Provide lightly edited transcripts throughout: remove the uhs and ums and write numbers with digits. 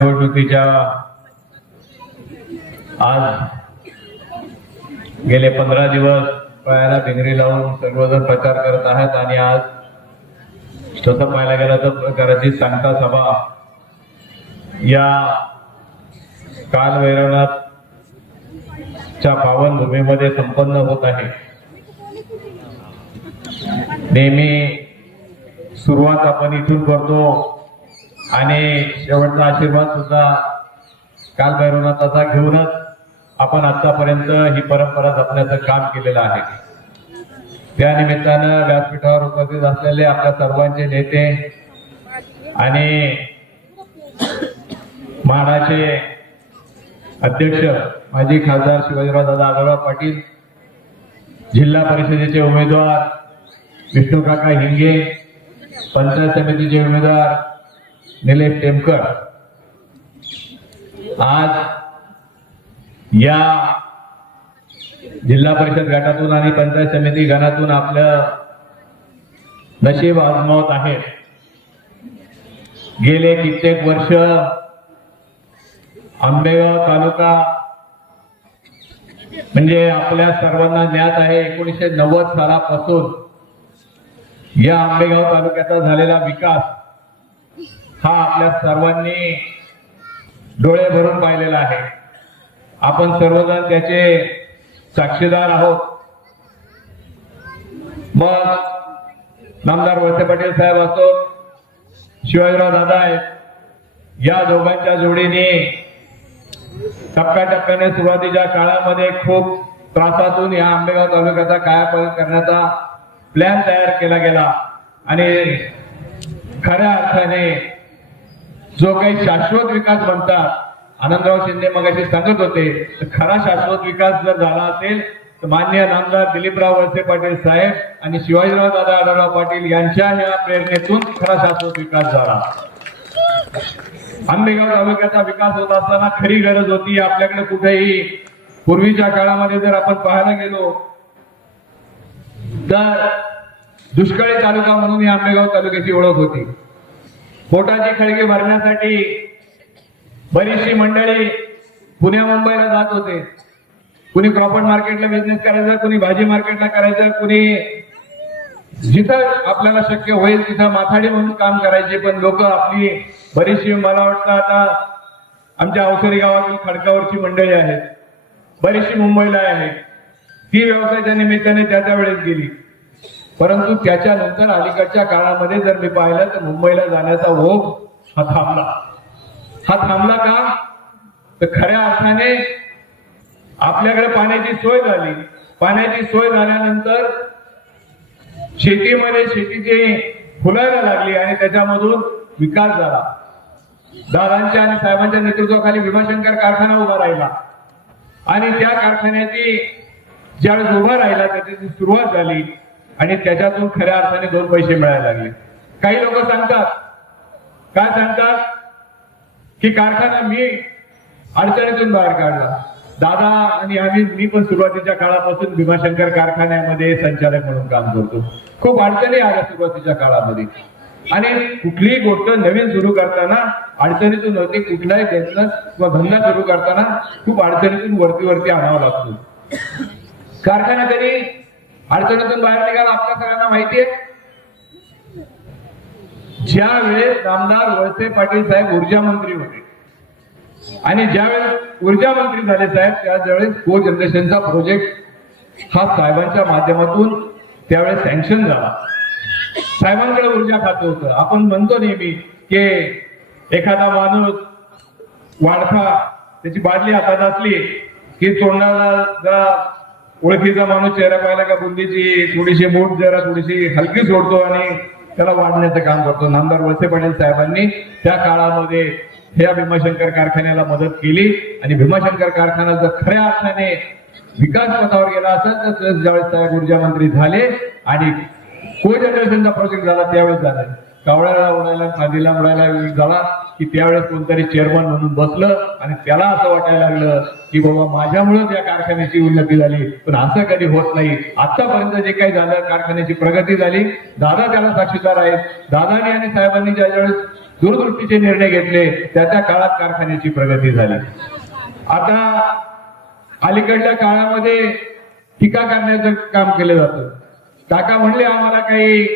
निवडणुकीच्या आज गेले 15 दिवस पायाला भिंगरी लावून सर्वजण प्रचार करत आहेत आणि आज तसं पाहायला गेलं तर प्रचाराची सांगता सभा या कालभैरवनाथच्या पावनभूमीमध्ये संपन्न होत आहे। नेहमी सुरुवात आपण इथून करतो आणि शेवटचा आशीर्वाद सुद्धा कालभैरवनाथाचा घेऊनच आपण आतापर्यंत ही परंपरा जपण्याचं काम केलेलं आहे। त्या निमित्तानं व्यासपीठावर उपस्थित असलेले आपल्या सर्वांचे नेते आणि महाराचे अध्यक्ष माजी खासदार शिवाजीरावदादा आढळराव पाटील, जिल्हा परिषदेचे उमेदवार विष्णुकाका हिंगे, पंचायत समितीचे उमेदवार निलेश टेमकर, आज या जिल्हा परिषद गटातून आणि पंचायत समिती गणातून आपलं नशीब आजमावत आहेत। गेले कित्येक वर्ष आंबेगाव तालुका म्हणजे आपल्या सर्वांना ज्ञात आहे 1990 सालापासून या आंबेगाव तालुक्याचा झालेला विकास हा आपल्या सर्वांनी डोळे भरून पाहिलेला आहे। आपण सर्वजण त्याचे साक्षीदार आहोत। मग नामदार वळसे पाटील साहेब असो, शिवाजीराव दादा आहेत, या दोघांच्या जोडीने टप्प्याटप्प्याने सुरुवातीच्या काळामध्ये खूप त्रासातून या आंबेगाव तालुक्याचा कायापालट करण्याचा प्लॅन तयार केला गेला आणि खऱ्या अर्थाने जो काही शाश्वत विकास म्हणतात, आनंदराव शिंदे मगाशी सांगत होते, खरा शाश्वत विकास जर झाला असेल तर माननीय नामदार दिलीपराव वळसे पाटील साहेब आणि शिवाजीराव दादा आढळराव पाटील यांच्या या प्रेरणेतून खरा शाश्वत विकास झाला। आंबेगाव तालुक्याचा विकास होत असताना खरी गरज होती आपल्याकडे कुठेही पूर्वीच्या काळामध्ये जर आपण पाहायला गेलो तर दुष्काळी तालुका म्हणून या आंबेगाव तालुक्याची ओळख होती। पोटाची खळगी भरण्यासाठी बरीचशी मंडळी पुण्या मुंबईला जात होते। कुणी क्रॉफर्ड मार्केटला बिझनेस करायचा, कुणी भाजी मार्केटला करायचं, कुणी जिथं आपल्याला शक्य होईल तिथं माथाडी म्हणून काम करायचे। पण लोक आपली बरीचशी, मला वाटतं आता आमच्या अवसरी गावातील खडकावरची मंडळी आहेत, बरीचशी मुंबईला आहे, ती व्यवसायाच्या निमित्ताने त्या वेळेस गेली। परंतु त्याच्यानंतर अलीकडच्या काळामध्ये जर मी पाहिलं तर मुंबईला जाण्याचा ओघ हा थांबला का तर खऱ्या अर्थाने आपल्याकडे पाण्याची सोय झाली। पाण्याची सोय झाल्यानंतर शेतीमध्ये शेतीची फुलायला लागली आणि त्याच्यामधून विकास झाला। दादांच्या आणि साहेबांच्या नेतृत्वाखाली भीमाशंकर कारखाना उभा राहिला आणि त्या कारखान्याची ज्यावेळेस उभा राहिला त्याची सुरुवात झाली आणि त्याच्यातून खऱ्या अर्थाने 2 पैसे मिळायला लागले। काही लोक सांगतात, काय सांगतात की कारखाना मी अडचणीतून बाहेर काढला। दादा आणि मी पण सुरुवातीच्या काळापासून भीमाशंकर कारखान्यामध्ये संचालक म्हणून काम करतो। खूप अडचणी आल्या सुरुवातीच्या काळामध्ये आणि कुठलीही गोष्ट नवीन सुरू करताना अडचणीतून होते। कुठलाही बिझनेस किंवा धंदा सुरू करताना खूप अडचणीतून वरती आणावा लागतो। कारखाना कधी अडचणीतून बाहेर निघाला आपल्या सगळ्यांना माहिती आहे। ज्या वेळेस नामदार वळसे पाटील साहेब ऊर्जा मंत्री होते आणि ज्यावेळेस ऊर्जा मंत्री झाले साहेब, त्यावेळेस को जनरेशनचा प्रोजेक्ट हा साहेबांच्या माध्यमातून त्यावेळेस सँक्शन झाला। साहेबांकडे ऊर्जा खातं होतं। आपण म्हणतो नेहमी की एखादा माणूस वाढता त्याची बादली हातात असली की तोंडाला जरा ओळखीचा माणूस चेहरा पाहिला का बुंदीची थोडीशी मूठ जरा थोडीशी हलकी सोडतो आणि त्याला वाढण्याचं काम करतो। नामदार वळसे पाटील साहेबांनी त्या काळामध्ये ह्या भीमाशंकर कारखान्याला मदत केली आणि भीमाशंकर कारखाना जर खऱ्या अर्थाने विकास पथावर गेला असेल तर ज्यावेळेस साहेब ऊर्जा मंत्री झाले आणि को जनरेशनचा प्रोजेक्ट झाला त्यावेळेस झाला। कावळ्याला उडायला, नदीला उडायला झाला की त्यावेळेस कोणतरी चेअरमन म्हणून बसलं आणि त्याला असं वाटायला लागलं की बाबा माझ्यामुळेच या कारखान्याची उन्नती झाली। पण असं कधी होत नाही। आतापर्यंत जे काही झालं कारखान्याची प्रगती झाली, दादा त्याला साक्षीदार आहेत। दादानी आणि साहेबांनी ज्यावेळेस दूरदृष्टीचे निर्णय घेतले, त्या काळात कारखान्याची प्रगती झाली. आता अलीकडल्या काळामध्ये टीका करण्याचं काम केलं जातं. काका म्हणले आम्हाला काही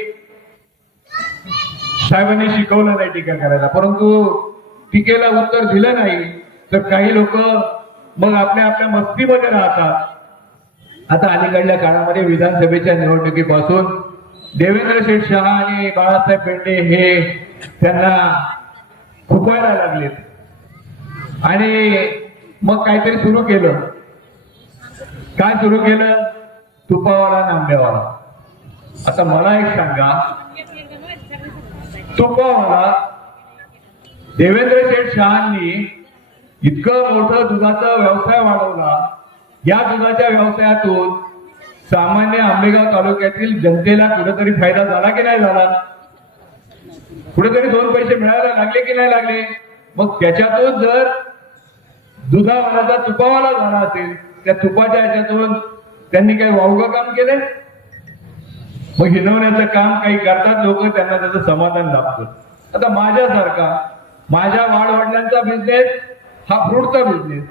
साहेबांनी शिकवलं नाही टीका करायला, परंतु टीकेला उत्तर दिलं नाही तर काही लोक मग आपल्या आपल्या मस्तीमध्ये राहतात. आता अलीकडल्या काळामध्ये विधानसभेच्या निवडणुकीपासून देवेंद्र शेठ शहा आणि बाळासाहेब पेंडे हे त्यांना खुपायला लागलेत आणि मग काहीतरी सुरू केलं. काय सुरू केलं? तुपावाला आणि आंब्यावाला. आता मला एक सांगा, तुपावाला देवेंद्र शेठ शहांनी इतकं मोठं दुधाचा व्यवसाय वाढवला. या दुधाच्या व्यवसायातून सामान्य आंबेगाव तालुक्यातील जनतेला कुठेतरी फायदा झाला की नाही झाला? कुठेतरी दोन पैसे मिळायला लागले की नाही लागले? मग त्याच्यातून जर दुधावालाचा तुपावाला झाला असेल, त्या तुपाच्या ह्याच्यातून त्यांनी काही वावगं काम केले? मग हिनवण्याचं काम काही करतात लोक, त्यांना त्याचं समाधान लाभतं. आता माझ्यासारखा, माझ्या वाडवडिलांचा बिझनेस हा फ्रूटचा बिझनेस.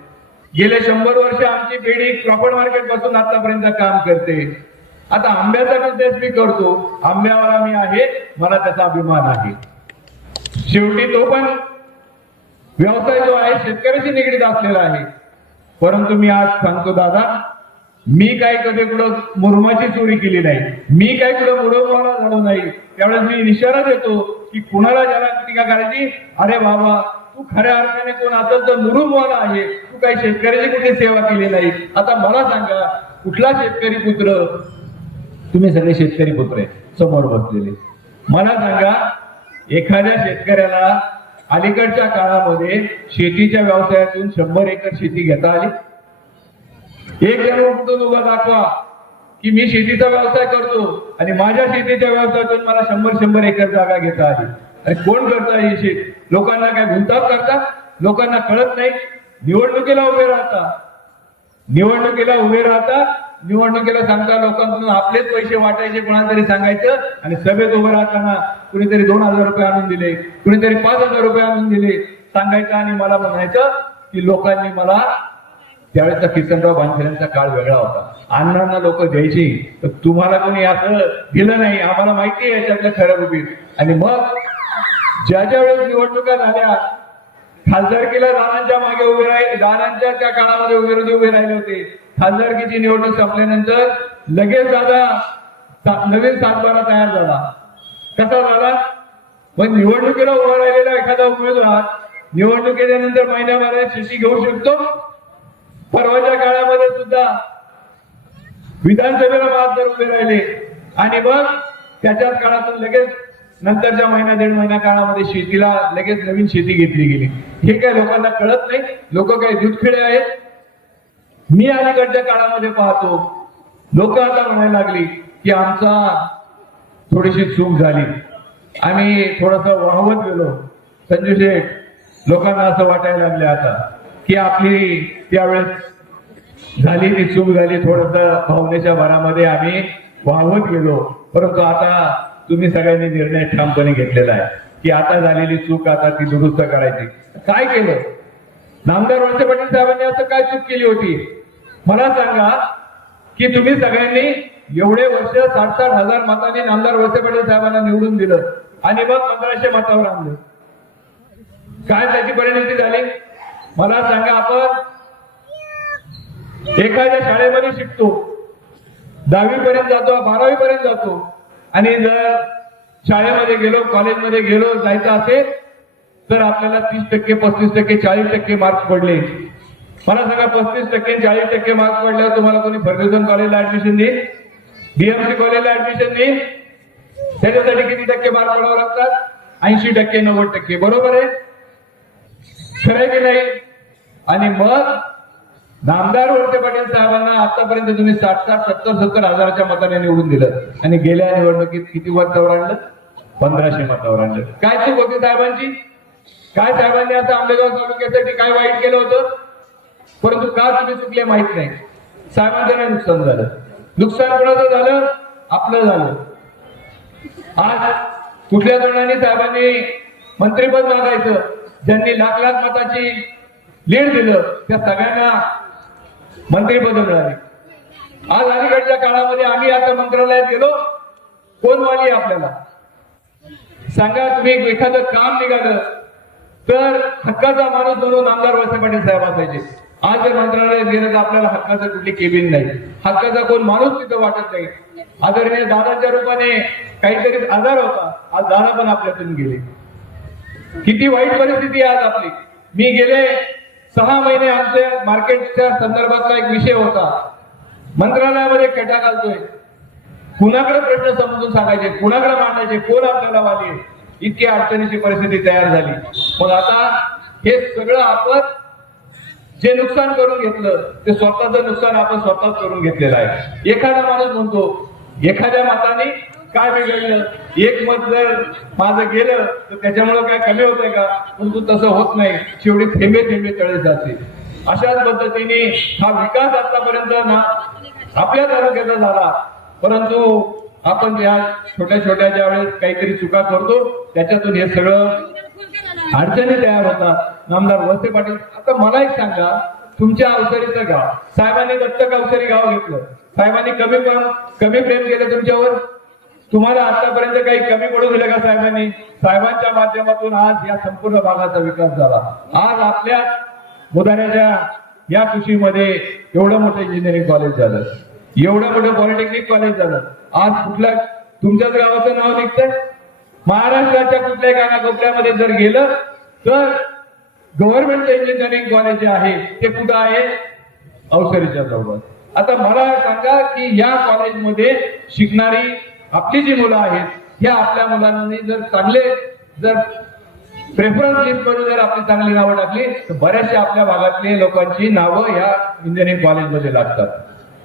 गेले 100 वर्ष आमची पिढी क्रॉफर्ड मार्केट पासून आतापर्यंत काम करते. आता आंब्याचा बिझनेस मी करतो, आंब्यावाला मी आहे, मला त्याचा अभिमान आहे. शेवटी तो पण व्यवसाय जो आहे शेतकऱ्याशी निगडीत असलेला आहे. परंतु मी आज सांगतो दादा, मी काय कधी कुठं मुरुमाची चोरी केली नाही, मी काय कुठं मुरुमाला झालो नाही. त्यावेळेस मी इशारा देतो की कुणाला ज्याला टीका करायची, अरे बाबा तू खऱ्या अर्थाने कोण असेल तर मुरुमवाला आहे, तू काही शेतकऱ्याची कुठे सेवा केली नाही. आता मला सांगा, कुठला शेतकरी पुत्र? तुम्ही सगळे शेतकरी पुत्र आहे समोर बसलेले. मला सांगा, एखाद्या शेतकऱ्याला अलीकडच्या काळामध्ये शेतीच्या व्यवसायातून 100 एकर शेती घेता आली? एक जण उठून उभा दाखवा की मी शेतीचा व्यवसाय करतो आणि माझ्या शेतीच्या व्यवसायातून मला 100 एकर जागा घेता आली. आणि कोण करता ही शेत? लोकांना काय भुलताप करतात? लोकांना कळत नाही. निवडणुकीला उभे राहता, निवडणुकीला सांगता लोकांकडून आपलेच पैसे वाटायचे कोणाला तरी सांगायचं, आणि सभेत उभे राहताना कुणीतरी 2000 रुपये आणून दिले, कुणीतरी 5000 रुपये आणून दिले सांगायचं आणि मला म्हणायचं की लोकांनी मला. त्यावेळेचा किसनराव बांधलेंचा काळ वेगळा होता. अण्णांना लोक द्यायची, तर तुम्हाला कोणी असं दिलं नाही, आम्हाला माहिती आहे याच्यातलं खरं उभी. आणि मग ज्या वेळेस निवडणुका झाल्या, खासदारकीला दानांच्या मागे उभे राहिले, दानांच्या त्या काळामध्ये विरोधी उभे राहिले होते. खासदारकीची निवडणूक संपल्यानंतर लगेच दादा नवीन सातबारा तयार झाला. कसा झाला? मग निवडणुकीला उभा राहिलेला एखादा उमेदवार निवडणुकीच्या नंतर महिन्याभरात शेती घेऊ शकतो. परवाच्या काळामध्ये सुद्धा विधानसभेला खासदार उभे राहिले आणि मग त्याच्याच काळातून लगेच नंतरच्या महिना 1.5 महिना काळामध्ये शेतीला लगेच नवीन शेती घेतली गेली. हे काय लोकांना कळत नाही? लोक काय दूधखिळे आहेत? मी अलीकडच्या काळामध्ये पाहतो लोक आता म्हणायला लागली की आमचा थोडीशी चूक झाली, आम्ही थोडस वाहवत गेलो. संजू शेठ, लोकांना असं वाटायला लागले आता की आपली त्यावेळेस झाली ती चूक झाली, थोडस भावनेच्या भरामध्ये आम्ही वाहवत गेलो. परंतु आता तुम्ही सगळ्यांनी निर्णय ठामपणे घेतलेला आहे की आता झालेली चूक आता ती दुरुस्त करायची. काय केलं? नामदार वळसे पाटील साहेबांनी असं काय चूक केली होती? मला सांगा की तुम्ही सगळ्यांनी एवढे वर्ष 60-60 हजार मतांनी नामदार वळसे पाटील साहेबांना निवडून दिलं आणि मग 1500 मतावर आणलं. काय त्याची परिणती झाली? मला सांगा, आपण एखाद्या शाळेमध्ये शिकतो, 10वी पर्यंत जातो, 12वी पर्यंत जातो, आणि जर शाळेमध्ये गेलो, कॉलेजमध्ये गेलो जायचं असेल तर आपल्याला 30%, 35%, 40% मार्क्स पडले. मला सांगा, 35%, 40% मार्क्स पडल्यावर तुम्हाला कोणी फर्ग्युसन कॉलेजला ऍडमिशन देईल? बीएमसी कॉलेजला ऍडमिशन देईल? त्याच्यासाठी किती टक्के मार्क पडावं लागतात? 80%, 90%. बरोबर आहे? खरंय की नाही? आणि मग नामदार वळसे पाटील साहेबांना आतापर्यंत तुम्ही 60-60, 70-70 हजाराच्या मताने निवडून दिलं आणि गेल्या निवडणुकीत किती मतावर आणलं? 1500 मतावर आणलं. काय चूक होती साहेबांची? काय साहेबांनी आता आंबेगाव तालुक्यासाठी काय वाईट केलं होतं? परंतु का तुम्ही चुकले माहित नाही. साहेबांचं नाही नुकसान झालं. नुकसान कोणाचं झालं? आपलं झालं. आज कुठल्या तोंडाने साहेबांनी मंत्रिपद मागायचं, ज्यांनी लाख लाख मताची लीड दिलं त्या सगळ्यांना मंत्रिपद मिळाली. आज अलीकडच्या काळामध्ये आम्ही आता मंत्रालयात गेलो, कोण वाली आपल्याला सांगा. तुम्ही एखादं काम निघालं तर हक्काचा माणूस म्हणून आमदार वळसे पाटील साहेब असायचे. आज जर मंत्रालयात गेलं तर आपल्याला हक्काचं कुठली केबिन नाही, हक्काचा कोण माणूस तिथं वाटत नाही. आदरणीय दादाच्या रूपाने काहीतरी आजार होता, आज दादा पण आपल्यातून गेले. किती वाईट परिस्थिती आहे आज आपली. मी गेले 6 महिने आमच्या मार्केटच्या संदर्भातला एक विषय होता, मंत्रालयामध्ये खेटा घालतोय, कुणाकडे प्रश्न समजून सांगायचे, कुणाकडे मांडायचे, कोण आपल्याला वाली, इतकी अडचणीची परिस्थिती तयार झाली. मग आता हे सगळं आपण जे नुकसान करून घेतलं ते स्वतःचं नुकसान आपण स्वतःच करून घेतलेलं आहे. एखादा माणूस म्हणतो एखाद्या मताने काय बिघडलं, एक मत जर माझं गेलं तर त्याच्यामुळे काय कमी होतंय का, परंतु तसं होत नाही, शेवटी थेंबे थेंबे तळे जाते. अशाच पद्धतीने हा विकास आतापर्यंत ना आपल्या तालुक्याचा झाला, परंतु आपण या छोट्या छोट्या ज्या वेळेस काहीतरी चुका करतो त्याच्यातून हे सगळं अडचणी तयार होतात. आमदार वळसे पाटील, आता मला एक सांगा, तुमच्या अवसरीचं गाव साहेबांनी दत्तक अवसरी गाव घेतलं, साहेबांनी कमी प्रेम केलं तुमच्यावर, तुम्हाला आतापर्यंत काही कमी पडू दिलं का साहेबांनी? साहेबांच्या माध्यमातून आज या संपूर्ण भागाचा विकास झाला. आज आपल्या बुधाण्याच्या या कृषीमध्ये एवढं मोठं इंजिनिअरिंग कॉलेज झालं, एवढं मोठं पॉलिटेक्निक कॉलेज झालं. आज कुठल्या तुमच्याच गावाचं नाव निघतंय. महाराष्ट्राच्या कुठल्याही कानाकोपऱ्यामध्ये जर गेलं तर गव्हर्नमेंट इंजिनिअरिंग कॉलेज जे आहे ते कुठं आहे? अवसरीच्या जवळ. आता मला सांगा की या कॉलेजमध्ये शिकणारी आपली जी मुलं आहेत, या आपल्या मुलांनी जर चांगले प्रेफरन्स लिस्ट मध्ये जर आपली चांगली नावं टाकली तर बऱ्याचशा आपल्या भागातली लोकांची नावं या इंजिनिअरिंग कॉलेजमध्ये लागतात.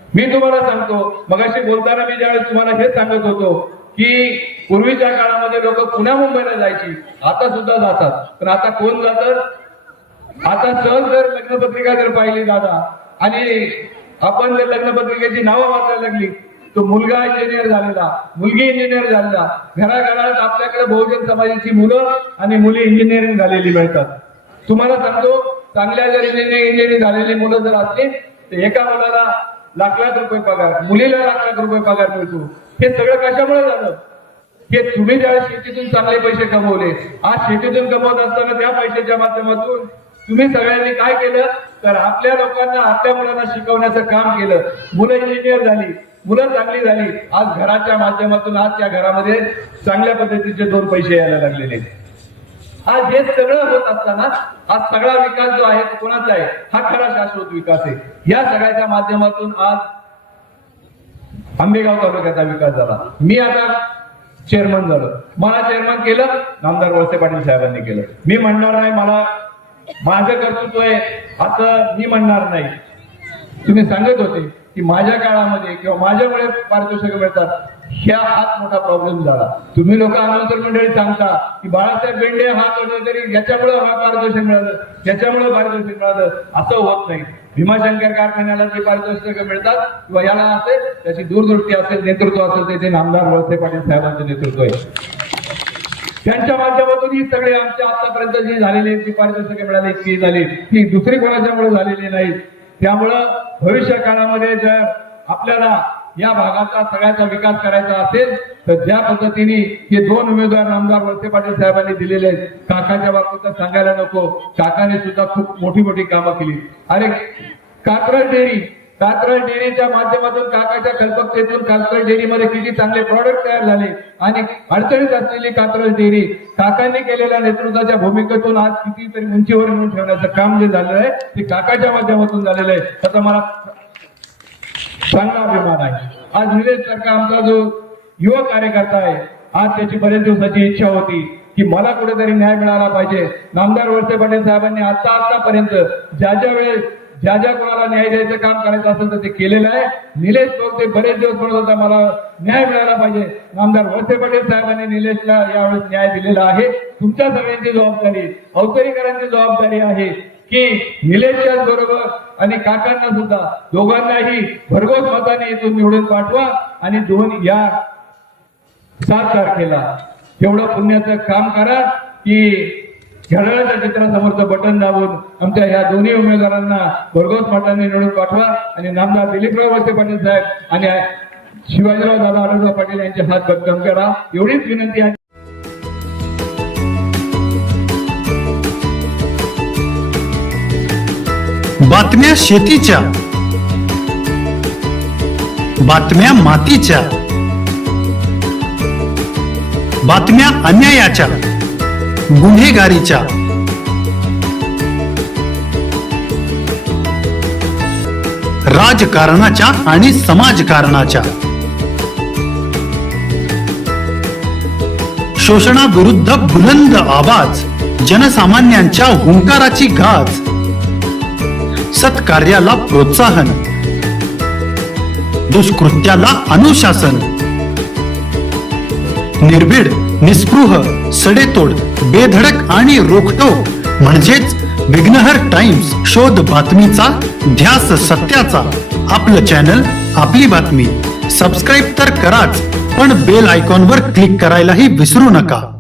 मी तुम्हाला सांगतो, मगाशी बोलताना मी ज्यावेळेस तुम्हाला हे सांगत होतो की पूर्वीच्या काळामध्ये लोक पुण्या मुंबईला जायची, आता सुद्धा जातात, पण आता कोण जातं? आता सहज जर लग्नपत्रिका जर पाहिली दादा आणि आपण जर लग्नपत्रिकेची नावं वाचायला लागली, तो मुलगा इंजिनियर झालेला, मुलगी इंजिनियर झालेला, घराघरात आपल्याकडे बहुजन समाजाची मुलं आणि मुली इंजिनिअरिंग झालेली मिळतात. तुम्हाला सांगतो, चांगल्या जर इंजिनिअरिंग झालेली मुलं जर असली तर एका मुलाला लाख लाख रुपये पगार, मुलीला लाख लाख रुपये पगार मिळतो. हे सगळं कशामुळे झालं? हे तुम्ही ज्यावेळेस शेतीतून चांगले पैसे कमवले, आज शेतीतून कमवत असताना त्या पैशाच्या माध्यमातून तुम्ही सगळ्यांनी काय केलं तर आपल्या लोकांना, आपल्या मुलांना शिकवण्याचं काम केलं. मुलं इंजिनियर झाली, मुलं चांगली झाली, आज घराच्या माध्यमातून आज त्या घरामध्ये चांगल्या पद्धतीचे 2 पैसे यायला लागलेले. आज हे सगळं होत असताना आज सगळा विकास जो आहे तो कोणाचा आहे? हा खरा शाश्वत विकास आहे. या सगळ्याच्या माध्यमातून आज आंबेगाव तालुक्याचा विकास झाला. मी आता चेअरमन झालो, मला चेअरमन केलं आमदार वळसे पाटील साहेबांनी केलं. मी म्हणणार नाही मला माझं कर्तृत्व आहे असं मी म्हणणार नाही. तुम्ही सांगत होते की माझ्या काळामध्ये किंवा माझ्यामुळे पारितोषिक मिळतात, ह्या हाच मोठा प्रॉब्लेम झाला. तुम्ही लोक अनाउन्सर मंडळी सांगता की बाळासाहेब बेंडे हा कोणीतरी याच्यामुळे हा पारितोषिक मिळालं, याच्यामुळे पारितोषिक मिळालं, असं होत नाही. भीमाशंकर कारखान्याला जे पारितोषिक मिळतात किंवा याला असेल त्याची दूरदृष्टी असेल, नेतृत्व असेल, ते आमदार वळसे पाटील साहेबांचं नेतृत्व आहे. त्यांच्या माध्यमातून ही सगळे आमच्या आतापर्यंत जी झालेली जी पारितोषिके मिळाली ती झाली, ती दुसरी कोणाच्यामुळे झालेली नाही. त्यामुळं भविष्य काळामध्ये जर आपल्याला या भागाचा सगळ्याचा विकास करायचा असेल तर ज्या पद्धतीने हे 2 उमेदवार आमदार वळसे पाटील साहेबांनी दिलेले आहेत, काकाच्या बाबतीत सांगायला नको, काकाने सुद्धा खूप मोठी मोठी कामं केली. अरे कात्रज डेअरीच्या माध्यमातून काकाच्या कल्पकतेतून कात्रज डेअरीमध्ये किती चांगले प्रॉडक्ट तयार झाले आणि अडचणीत असलेली कात्रज डेअरी काकांनी केलेल्या नेतृत्वाच्या भूमिकेतून आज कितीतरी उंचीवर नेऊन ठेवण्याचं काम जे झालं आहे ते काकाच्या माध्यमातून झालेलं आहे. आता मला चांगला अभिमान आहे. आज निलेश सारखा आमचा जो युवा कार्यकर्ता आहे, आज त्याची बरेच दिवसाची इच्छा होती की मला कुठेतरी न्याय मिळाला पाहिजे. आमदार वळसे पाटील साहेबांनी आतापर्यंत ज्या कोणाला न्याय द्यायचं काम करायचं असेल तर ते केलेलं आहे. निलेश ते बरेच दिवस म्हणत होता मला न्याय मिळाला पाहिजे. आमदार वळसे पाटील साहेबांनी निलेशला यावेळेस न्याय दिलेला आहे. तुमच्या सगळ्यांची जबाबदारी, अवतरीकरांची जबाबदारी आहे की निलेशच्या बरोबर आणि काकांना सुद्धा दोघांनाही भरघोस मताने इथून निवडून पाठवा आणि 7 तारखेला एवढं पुण्याचं काम करा की घड्याळाच्या चित्रासमोरचं बटन दाबून आमच्या ह्या दोन्ही उमेदवारांना भरघोस मतांनी निवडून पाठवा आणि नामदार दिलीपराव वळसे पाटील साहेब आणि शिवाजीराव दादा आढळराव पाटील यांचे हात भक्कम करा, एवढीच विनंती आहे. बातम्या शेतीच्या, बातम्या मातीच्या, बातम्या अन्यायाच्या, गुन्हेगारीच्या, राजकारणाच्या आणि समाजकारणाच्या, शोषणाविरुद्ध बुलंद आवाज, जनसामान्यांच्या हुंकाराची गाज, सत्कार्याला प्रोत्साहन, दुष्कृत्याला अनुशासन, निर्भीड, निस्पृह, सडेतोड, बेधडक आणि रोखटोक म्हणजेच विघ्नहर टाइम्स. शोध बातमीचा, ध्यास सत्याचा. आपलं चॅनल, आपली बातमी. सबस्क्राईब तर कराच, पण बेल आयकॉनवर क्लिक करायलाही विसरू नका.